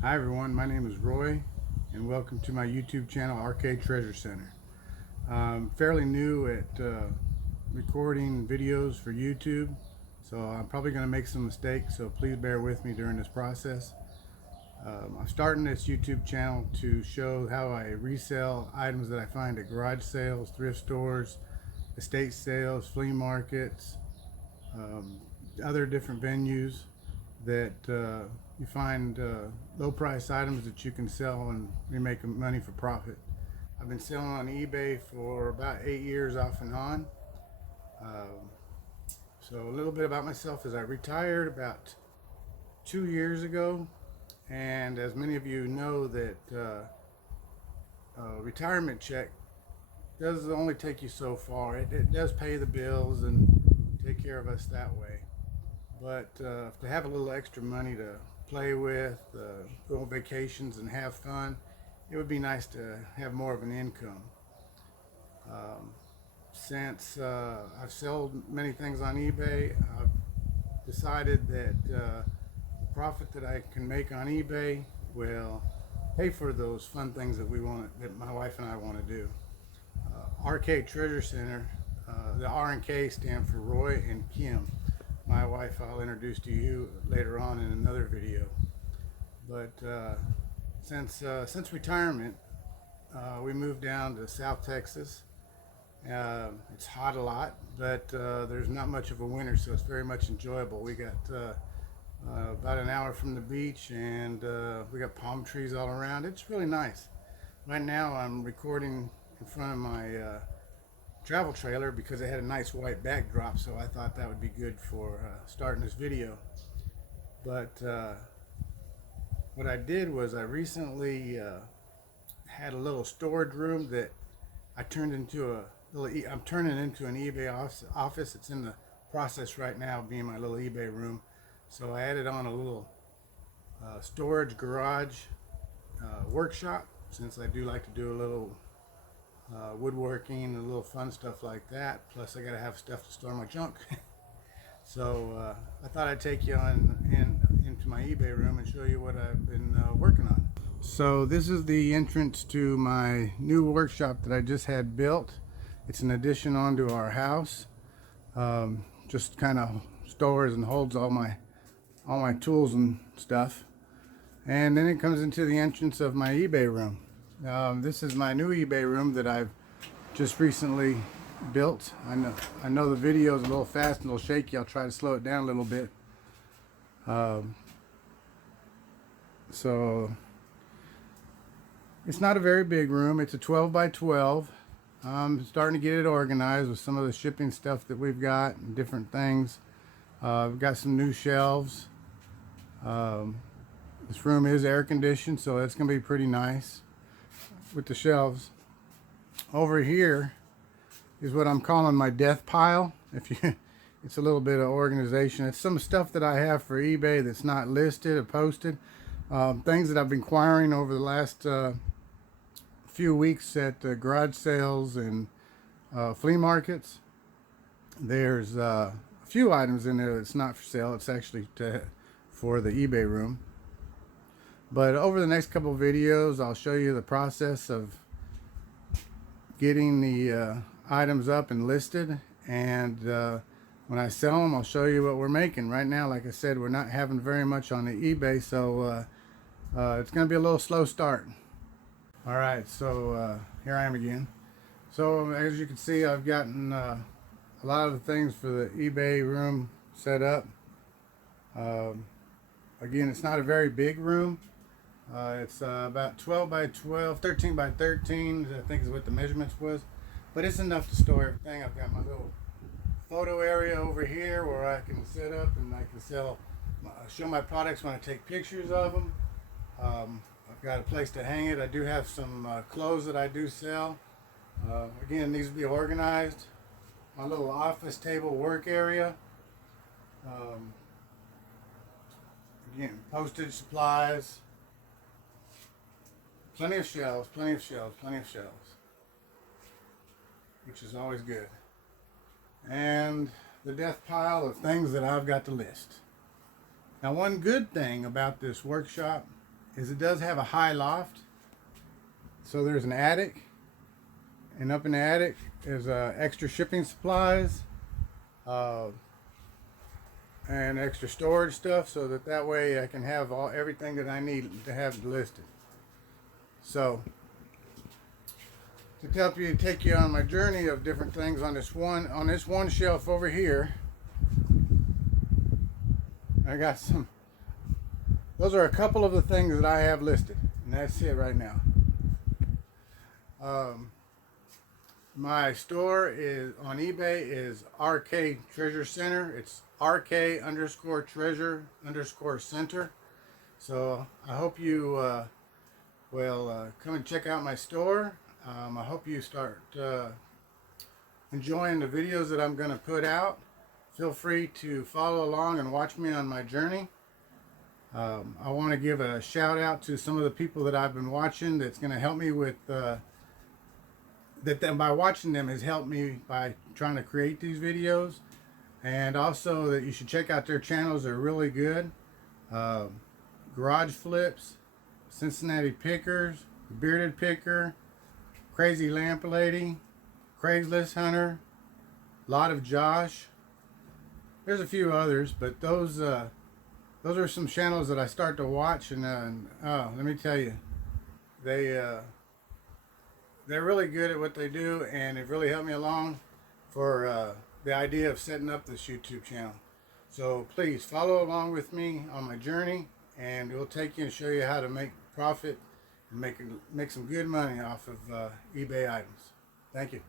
Hi everyone, my name is Roy and welcome to my YouTube channel Arcade Treasure Center. I'm fairly new at recording videos for YouTube, so I'm probably going to make some mistakes, so please bear with me during this process. I'm starting this YouTube channel to show how I resell items that I find at garage sales, thrift stores, estate sales, flea markets, um, other different venues that you find low price items that you can sell and you make money for profit. I've been selling on eBay for about 8 years off and on. Um, so a little bit about myself is I retired about 2 years ago, and as many of you know that retirement check does only take you so far. It does pay the bills and take care of us that way. But to have a little extra money to play with, go on vacations and have fun, it would be nice to have more of an income. Um, since I've sold many things on eBay, I've decided that the profit that I can make on eBay will pay for those fun things that that my wife and I want to do. Arcade Treasure Center, the R and K stand for Roy and Kim. My wife I'll introduce to you later on in another video. But since retirement, we moved down to South Texas. It's hot a lot, but there's not much of a winter, so it's very much enjoyable. We got about an hour from the beach, and we got palm trees all around. It's really nice. Right now I'm recording in front of my travel trailer because it had a nice white backdrop, so I thought that would be good for starting this video. But what I did was I recently had a little storage room that I turned into I'm turning into an eBay office. It's in the process right now of being my little eBay room. So I added on a little storage garage workshop, since I do like to do a little woodworking and a little fun stuff like that. Plus I gotta have stuff to store my junk. So I thought I'd take you into my eBay room and show you what I've been working on. So this is the entrance to my new workshop that I just had built. It's an addition onto our house. Just kind of stores and holds all my tools and stuff. And then it comes into the entrance of my eBay room. This is my new eBay room that I've just recently built. I know the video is a little fast and a little shaky. I'll try to slow it down a little bit. So it's not a very big room. It's a 12 by 12. I'm starting to get it organized with some of the shipping stuff that we've got and different things. We've got some new shelves. This room is air conditioned, so that's going to be pretty nice with the shelves. Over here is what I'm calling my death pile. It's a little bit of organization. It's some stuff that I have for eBay that's not listed or posted. Things that I've been acquiring over the last few weeks at garage sales and flea markets. There's a few items in there that's not for sale. It's actually for the eBay room. But over the next couple of videos, I'll show you the process of getting the items up and listed. And when I sell them, I'll show you what we're making. Right now, like I said, we're not having very much on the eBay, so it's going to be a little slow start. All right, so here I am again. So as you can see, I've gotten a lot of the things for the eBay room set up. Again, it's not a very big room. It's about 12 by 12, 13 by 13, I think is what the measurements was. But it's enough to store everything. I've got my little photo area over here where I can set up and I can show my products when I take pictures of them. I've got a place to hang it. I do have some clothes that I do sell. Again, it needs to be organized. My little office table work area. Again, postage supplies. Plenty of shelves, plenty of shelves, plenty of shelves, which is always good. And the death pile of things that I've got to list. Now, one good thing about this workshop is it does have a high loft. So there's an attic, and up in the attic is extra shipping supplies and extra storage stuff, so that way I can have everything that I need to have listed. So to help you, take you on my journey of different things on this one shelf over here, I got some. Those are a couple of the things that I have listed, and that's it right now. My store is on eBay is RK Treasure Center. It's RK_treasure_center. So I hope you will come and check out my store. I hope you start enjoying the videos that I'm going to put out. Feel free to follow along and watch me on my journey. I want to give a shout out to some of the people that I've been watching that's going to help me with by watching them has helped me by trying to create these videos, and also that you should check out their channels. They're really good. Garage Flips, Cincinnati Pickers, Bearded Picker, Crazy Lamp Lady, Craigslist Hunter, Lot of Josh. There's a few others, but those are some channels that I start to watch, and let me tell you, they're really good at what they do, and they've really helped me along for the idea of setting up this YouTube channel. So please follow along with me on my journey, and we'll take you and show you how to make profit and make some good money off of eBay items. Thank you.